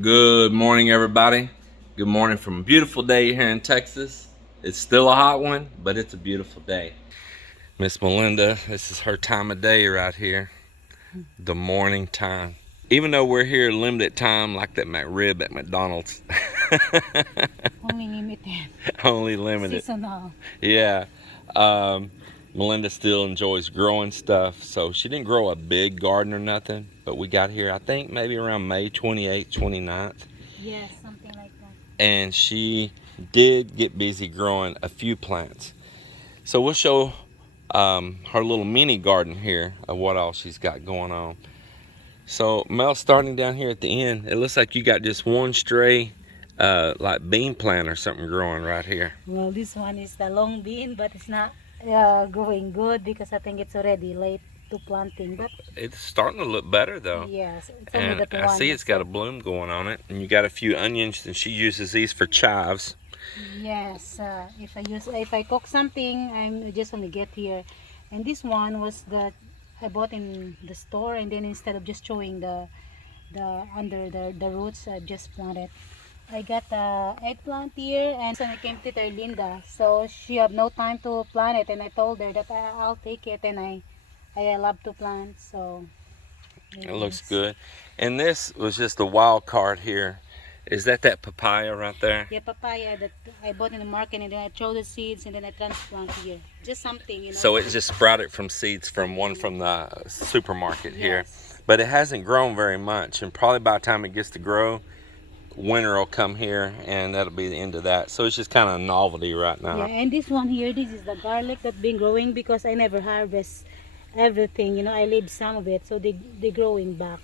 Good morning, everybody. Good morning from a beautiful day here in Texas. It's still a hot one, but it's a beautiful day. Miss Melinda, this is her time of day right here, the morning time. Even though we're here limited time, like that McRib at McDonald's. Only limited. Only limited. Seasonal. Yeah. Melinda still enjoys growing stuff, so she didn't grow a big garden or nothing, but we got here, I think, maybe around May 28th, 29th. Yes, something like that. And she did get busy growing a few plants. So we'll show her little mini garden here of what all she's got going on. So Mel, starting down here at the end, it looks like you got just one stray like bean plant or something growing right here. Well, this one is the long bean, but it's not growing good because I think it's already late to planting. But It's starting to look better though. yes, it's only And that I one. see it's got a bloom going on it. And you got a few onions, and she uses these for chives. Yes, if I cook something, I'm just only get here, and this one was that I bought in the store, and then instead of just throwing the under the roots, I just planted. I got the eggplant here, and so I came to Linda, so she had no time to plant it, and I told her that I'll take it, and I love to plant, so It looks yes. good. And this was just a wild card here. Is that papaya right there? Yeah, papaya that I bought in the market, and then I throw the seeds, and then I transplant here. Just something, So it just sprouted from seeds from one from the supermarket here. Yes. But it hasn't grown very much, and probably by the time it gets to grow, winter will come here, and that'll be the end of that. So it's just kind of a novelty right Yeah, now. and this one here, this is the garlic that's been growing because I never harvest everything. I leave some of it, so they growing back.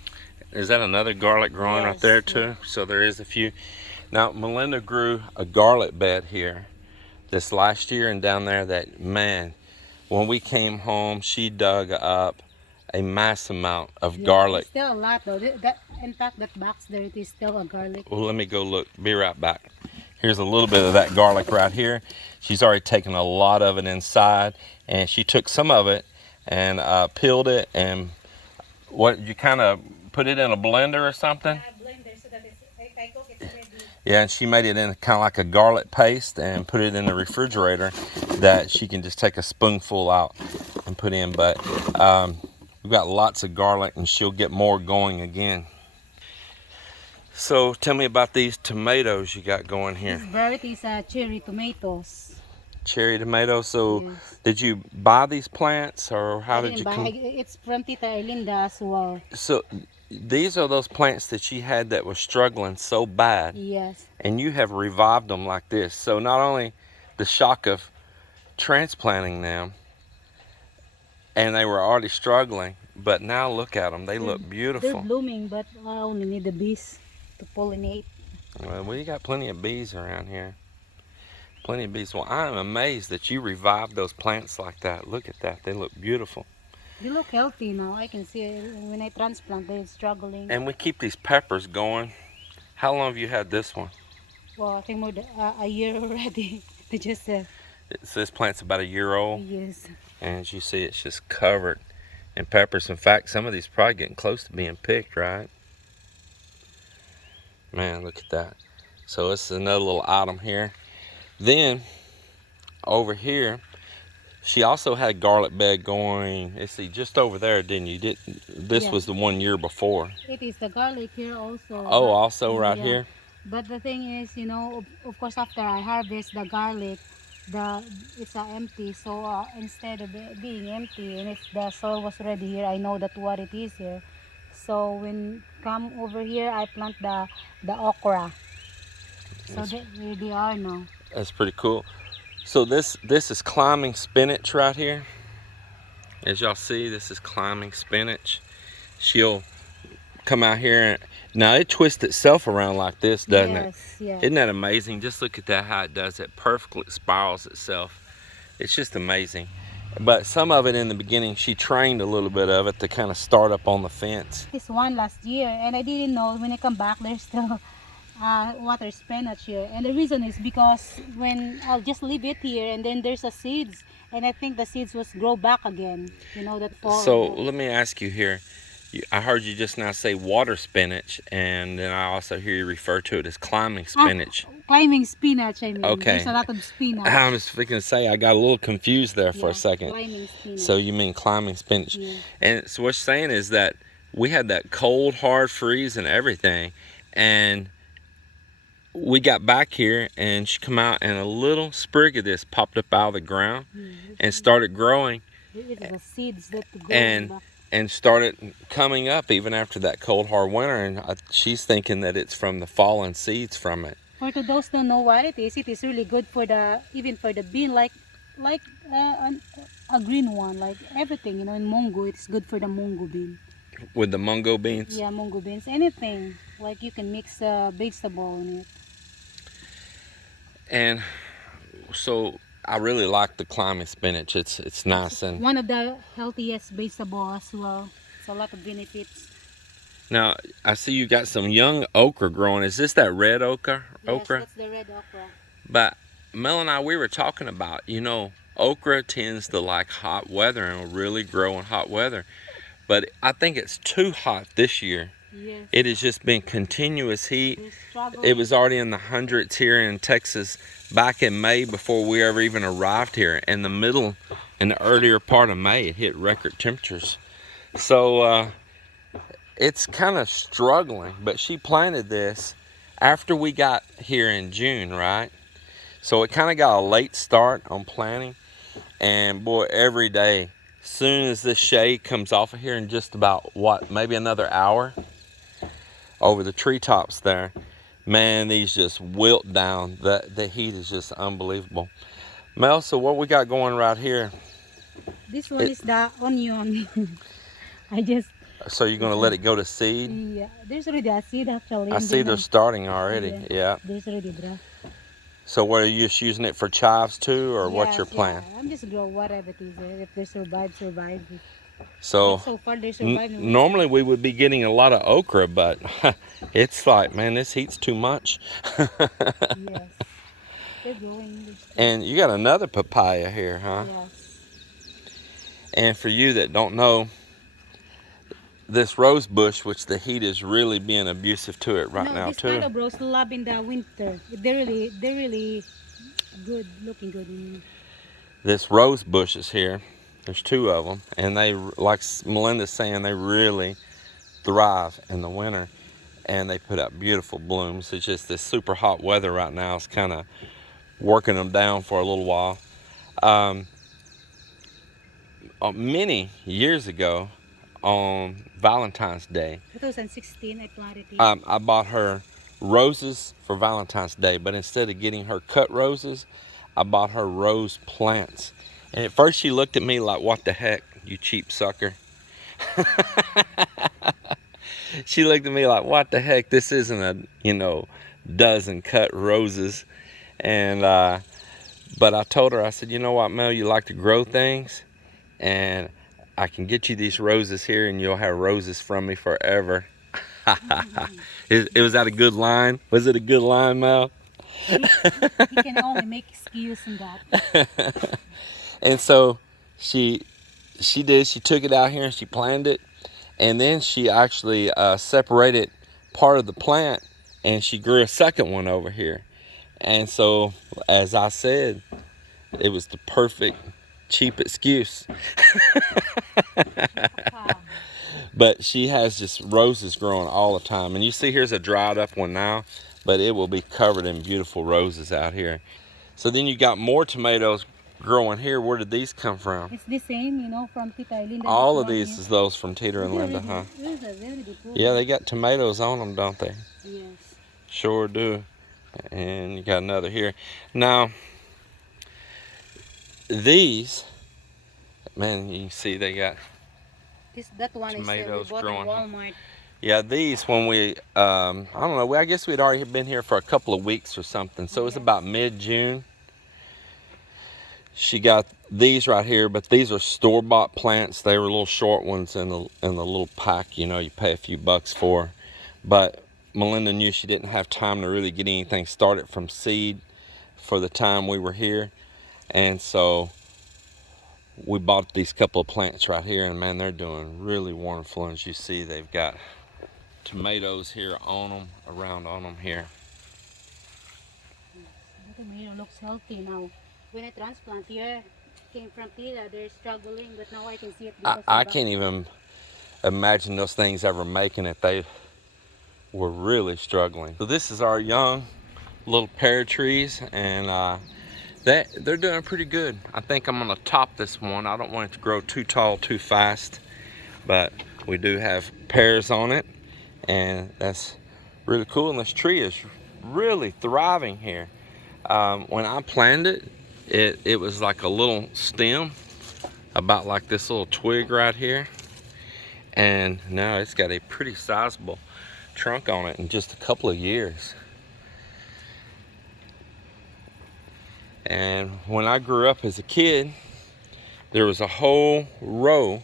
Is that another garlic growing right Yes, there yeah. too? So there is a few. Now Melinda grew a garlic bed here this last year, and down there, that man, when we came home, she dug up a mass amount of Yeah, garlic. it's still a lot though. That in fact, that box there, it is still a garlic. Well, let me go look. Be right back. Here's a little bit of that garlic right here. She's already taken a lot of it inside, and she took some of it and peeled it, and what you kind of put it in a blender or something. I blender so that if I cook, it's ready. Yeah, and she made it in kind of like a garlic paste and put it in the refrigerator that she can just take a spoonful out and put in. But we've got lots of garlic, and she'll get more going again. So tell me about these tomatoes you got going This here. variety is cherry tomatoes. Cherry tomatoes. So Yes. did you buy these plants, or how I did didn't you buy. come? It's from Tita Linda as well. So these are those plants that she had that were struggling so bad, Yes. and you have revived them like this. So not only the shock of transplanting them, and they were already struggling, but now look at them. They look They're beautiful. blooming, but I only need the bees to pollinate. Well, we got plenty of bees around here. Plenty of bees. Well, I'm amazed that you revived those plants like that. Look at that. They look beautiful. They look healthy now. I can see it. When I transplant, they're struggling. And we keep these peppers going. How long have you had this one? Well, I think more than a year already. They just This plant's about a year old, yes. and as you see, it's just covered in peppers. In fact, some of these probably getting close to being picked, right? Man, look at that. So it's another little item here. Then over here, she also had a garlic bed going. Let's see, just over there, didn't you? This Yeah. was the one year before. It is the garlic here also. Oh, but- also right yeah. here. But the thing is, of course, after I harvest the garlic, it's empty. So instead of it being empty, and if the soil was already here, I know that what it is here. So when come over here, I plant the okra. So here they are now. That's pretty cool. So this is climbing spinach right here. As y'all see, this is climbing spinach. She'll come out here, and now it twists itself around like this, doesn't it? Yes, yeah. Isn't that amazing? Just look at that, how it does it. Perfectly spirals itself. It's just amazing. But some of it in the beginning, she trained a little bit of it to kind of start up on the fence. This one last year, and I didn't know when I come back there's still water spinach here. And the reason is because when I'll just leave it here, and then there's a seeds, and I think the seeds was grow back again. That fall. So let me ask you here. I heard you just now say water spinach, and then I also hear you refer to it as climbing spinach. Climbing spinach, I mean. Okay. There's a lot of spinach. I was thinking to say I got a little confused there for a second. Climbing spinach. So you mean climbing spinach? Yeah. And so what you're saying is that we had that cold, hard freeze and everything, and we got back here, and she come out, and a little sprig of this popped up out of the ground and started growing. It is the seeds that go and started coming up even after that cold, hard winter. And she's thinking that it's from the fallen seeds from it. For those who don't know what it is really good for even for the bean, like a green one, like everything, in mungo, it's good for the mungo bean. With the mungo beans? Yeah, mungo beans, anything. Like you can mix vegetable in it. And so I really like the climbing spinach. It's nice, and one of the healthiest vegetable as well. It's a lot of benefits. Now I see you got some young okra growing. Is this that red okra? Yes, that's the red okra. But Mel and I, we were talking about, okra tends to like hot weather and will really grow in hot weather. But I think it's too hot this year. Yes. It has just been continuous heat. It was already in the hundreds here in Texas back in May before we ever even arrived here. In the earlier part of May, it hit record temperatures. So it's kind of struggling, but she planted this after we got here in June, right? So it kind of got a late start on planting, and boy, every day, soon as this shade comes off of here in just about, maybe another hour, over the treetops there, man, these just wilt down. The heat is just unbelievable. Mel, so what we got going right here? This one is the onion. So you're going to let it go to seed? Yeah, there's already a seed actually. I see they're starting already. Yeah. There's already draft. So what, are you just using it for chives too, or what's your plan? Yeah. I'm just grow whatever it is. If they survive. So far they're surviving. Normally we would be getting a lot of okra, but it's like, man, this heat's too much. Yes. They're growing. And you got another papaya here, huh? Yes. And for you that don't know, this rose bush, which the heat is really being abusive to it right now too. This kind of rose love in the winter. They're really good, looking good. This rose bush is here. There's two of them, and they, like Melinda's saying, they really thrive in the winter, and they put out beautiful blooms. It's just this super hot weather right now is kind of working them down for a little while. Many years ago, on Valentine's Day, 2016, I planted it. I bought her roses for Valentine's Day, but instead of getting her cut roses, I bought her rose plants. And at first she looked at me like, what the heck, you cheap sucker. She looked at me like, what the heck, this isn't a, dozen cut roses. And, but I told her, I said, you know what, Mel, you like to grow things, and I can get you these roses here, and you'll have roses from me forever. Was that a good line? Was it a good line, Mel? He can only make excuse in that. And so she did. She took it out here and she planted it, and then she actually separated part of the plant, and she grew a second one over here. And so, as I said, it was the perfect cheap excuse. But she has just roses growing all the time, and you see here's a dried up one now, but it will be covered in beautiful roses out here. So then you got more tomatoes growing here. Where did these come from? It's the same, from Tita Linda. All of these is those from Tita and Linda, huh? Yeah, they got tomatoes on them, don't they? Yes. Sure do. And you got another here. Now, these, man, you can see they got that one tomatoes is we bought growing. in Walmart. Yeah, these, when we, I don't know, I guess we'd already been here for a couple of weeks or something. So it was about mid-June. She got these right here, but these are store-bought plants. They were little short ones in the little pack, you pay a few bucks for. But Melinda knew she didn't have time to really get anything started from seed for the time we were here. And so we bought these couple of plants right here, and man, they're doing really wonderful. And as you see, they've got tomatoes here on them, around on them here. The tomato looks healthy now. When I transplant here, came from Tila, they're struggling, but now I can see it because I can't even imagine those things ever making it. They were really struggling. So this is our young little pear trees, and they're doing pretty good. I think I'm gonna top this one. I don't want it to grow too tall too fast, but we do have pears on it, and that's really cool. And this tree is really thriving here. When I planted it, it was like a little stem, about like this little twig right here, and now it's got a pretty sizable trunk on it in just a couple of years. And when I grew up as a kid, there was a whole row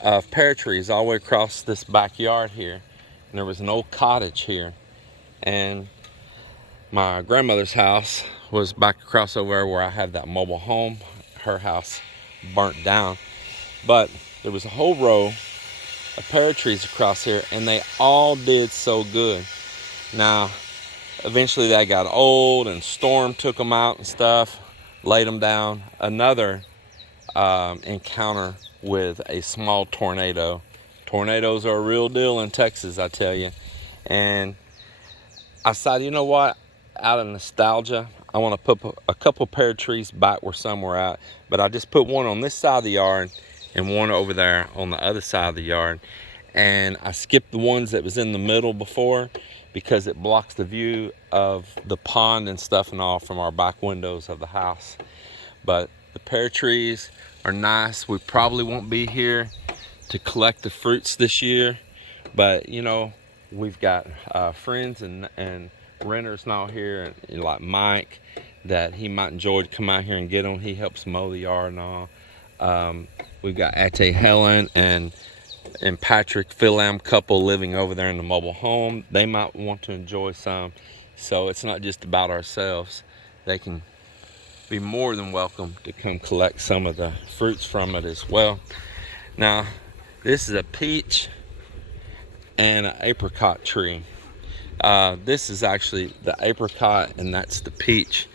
of pear trees all the way across this backyard here, and there was an old cottage here, and my grandmother's house was back across over there where I had that mobile home. Her house burnt down, but there was a whole row of pear trees across here, and they all did so good. Now eventually they got old, and storm took them out and stuff, laid them down. Another encounter with a small tornado. Tornadoes are a real deal in Texas, I tell you. And I decided, you know what, out of nostalgia, I want to put a couple pear trees back where some were at, but I just put one on this side of the yard and one over there on the other side of the yard. And I skipped the ones that was in the middle before, because it blocks the view of the pond and stuff and all from our back windows of the house. But the pear trees are nice. We probably won't be here to collect the fruits this year, but you know, we've got friends and renters now here, and like Mike, that he might enjoy to come out here and get them. He helps mow the yard and all. We've got Ate Helen and Patrick, Fil Am couple living over there in the mobile home. They might want to enjoy some. So it's not just about ourselves. They can be more than welcome to come collect some of the fruits from it as well. Now, this is a peach and an apricot tree. This is actually the apricot, and that's the peach.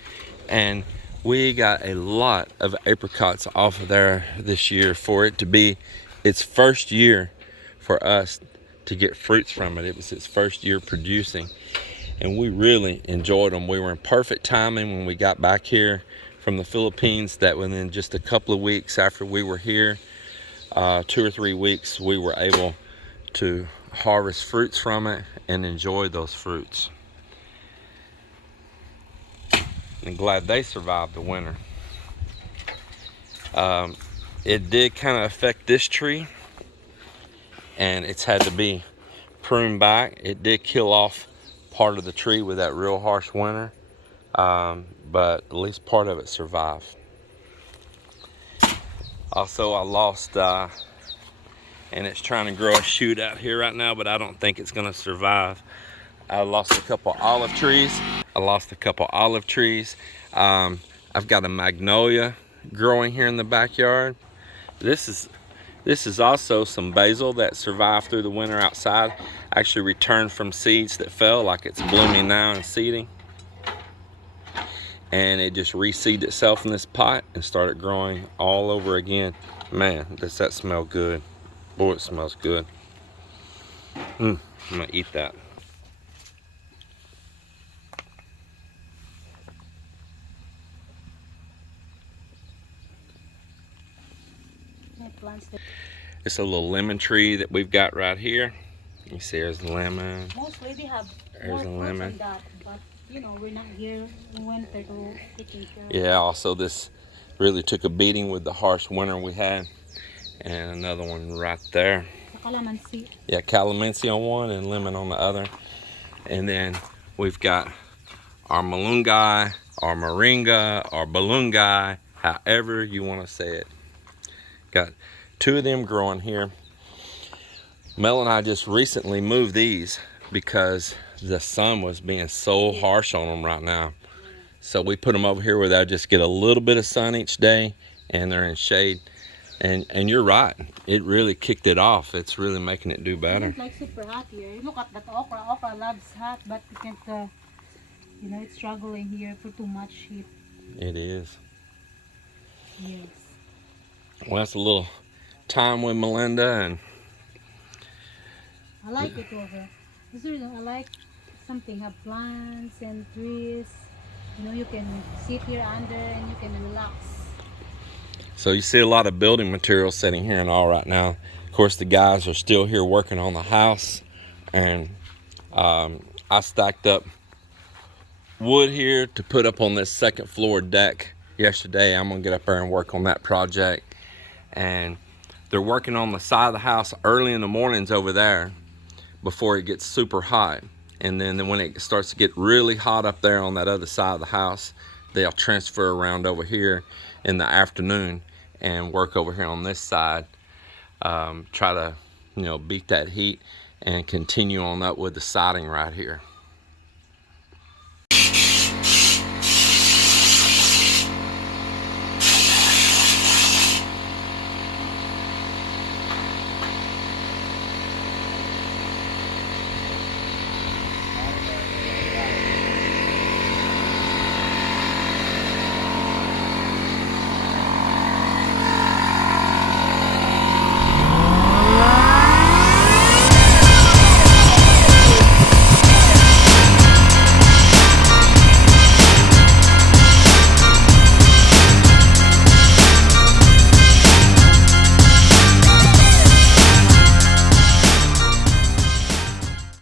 And we got a lot of apricots off of there this year. For it to be its first year for us to get fruits from it, it was its first year producing, and we really enjoyed them. We were in perfect timing when we got back here from the Philippines, that within just a couple of weeks after we were here, 2 or 3 weeks, we were able to harvest fruits from it and enjoy those fruits. And glad they survived the winter. It did kind of affect this tree, and it's had to be pruned back. It did kill off part of the tree with that real harsh winter, but at least part of it survived. Also, I lost, and it's trying to grow a shoot out here right now, but I don't think it's going to survive. I lost a couple olive trees. I've got a magnolia growing here in the backyard. This is also some basil that survived through the winter outside. Actually returned from seeds that fell, like it's blooming now and seeding. And it just reseeded itself in this pot and started growing all over again. Man, does that smell good. Boy, it smells good. I'm gonna eat that. It's a little lemon tree that we've got right here. You see, there's the lemon. Mostly they have There's more a fruits lemon. than that, but you know, we're not here in winter to taking care of. Yeah, also this really took a beating with the harsh winter we had. And another one right there. Calamansi. Yeah, calamansi on one and lemon on the other. And then we've got our malunggay, our moringa, our balungay, however you want to say it. Got 2 of them growing here. Mel and I just recently moved these because the sun was being so harsh on them right now. So we put them over here where they'll just get a little bit of sun each day, and they're in shade. And you're right, it really kicked it off. It's really making it do better. It's like super hot here. Look at that okra. Okra loves hot, but it can't, you know, it's struggling here for too much heat. It is. Yes. Well, that's a little time with Melinda, and I like it over. This is the reason I like something, have plants and trees. You know, you can sit here under and you can relax. so you see a lot of building materials sitting here and all right now. Of course, the guys are still here working on the house, and I stacked up wood here to put up on this second floor deck yesterday. I'm gonna get up there and work on that project, and they're working on the side of the house early in the mornings over there before it gets super hot, and then when it starts to get really hot up there on that other side of the house, they'll transfer around over here in the afternoon and work over here on this side, try to, you know, beat that heat and continue on up with the siding right here.